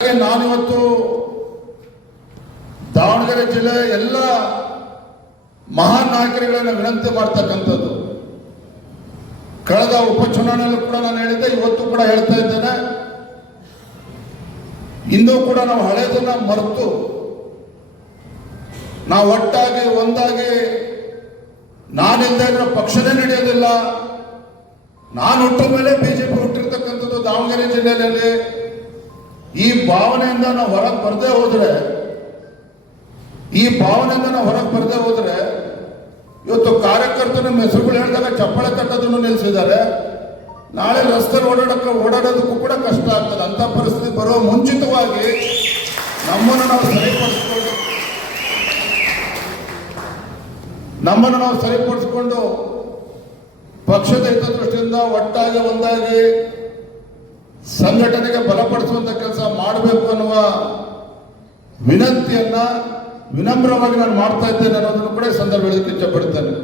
ನಾನಿವತ್ತು ದಾವಣಗೆರೆ ಜಿಲ್ಲೆ ಎಲ್ಲ ಮಹಾನ್ ನಾಯಕರುಗಳನ್ನು ವಿನಂತಿ ಮಾಡ್ತಕ್ಕಂಥದ್ದು. ಕಳೆದ ಉಪಚುನಾವಣೆಯಲ್ಲೂ ಕೂಡ ನಾನು ಹೇಳಿದ್ದೆ, ಇವತ್ತು ಕೂಡ ಹೇಳ್ತಾ ಇದ್ದೇನೆ. ಇಂದು ಕೂಡ ನಾವು ಹಳೆಯದನ್ನ ಮರೆತು ನಾವು ಒಟ್ಟಾಗಿ ಒಂದಾಗಿ, ನಾನಿಂದ ಇದ್ರೆ ಪಕ್ಷನೇ ನಡೆಯೋದಿಲ್ಲ, ನಾನು ಹುಟ್ಟಿದ ಮೇಲೆ ಬಿಜೆಪಿ ಹುಟ್ಟಿರ್ತಕ್ಕಂಥದ್ದು ದಾವಣಗೆರೆ ಜಿಲ್ಲೆಯಲ್ಲಿ, ಈ ಭಾವನೆಯಿಂದ ನಾವು ಹೊರಗೆ ಬರದೇ ಹೋದ್ರೆ ಇವತ್ತು ಕಾರ್ಯಕರ್ತನ ಹೆಸರುಗಳು ಹೇಳಿದಾಗ ಚಪ್ಪಾಳೆ ತಟ್ಟೋದನ್ನು ನಿಲ್ಲಿಸಿದ್ದಾರೆ. ನಾಳೆ ರಸ್ತೆ ಓಡಾಡೋದಕ್ಕೂ ಕೂಡ ಕಷ್ಟ ಆಗ್ತದೆ. ಅಂತ ಪರಿಸ್ಥಿತಿ ಬರುವ ಮುಂಚಿತವಾಗಿ ನಮ್ಮನ್ನು ನಾವು ಸರಿಪಡಿಸಿಕೊಂಡು ಪಕ್ಷದ ಹಿತದೃಷ್ಟಿಯಿಂದ ಒಟ್ಟಾಗಿ ಒಂದಾಗಿ ಸಂಘಟನೆಗೆ ಬಲಪಡಿಸುವಂತ ಕೆಲಸ ಮಾಡಬೇಕು ಅನ್ನುವ ವಿನಂತಿಯನ್ನ ವಿನಮ್ರವಾಗಿ ನಾನು ಮಾಡ್ತಾ ಇದ್ದೇನೆ ಅನ್ನೋದನ್ನು ಕೂಡ ಈ ಸಂದರ್ಭದಲ್ಲಿ ಇಚ್ಛೆ ಪಡ್ತೇನೆ.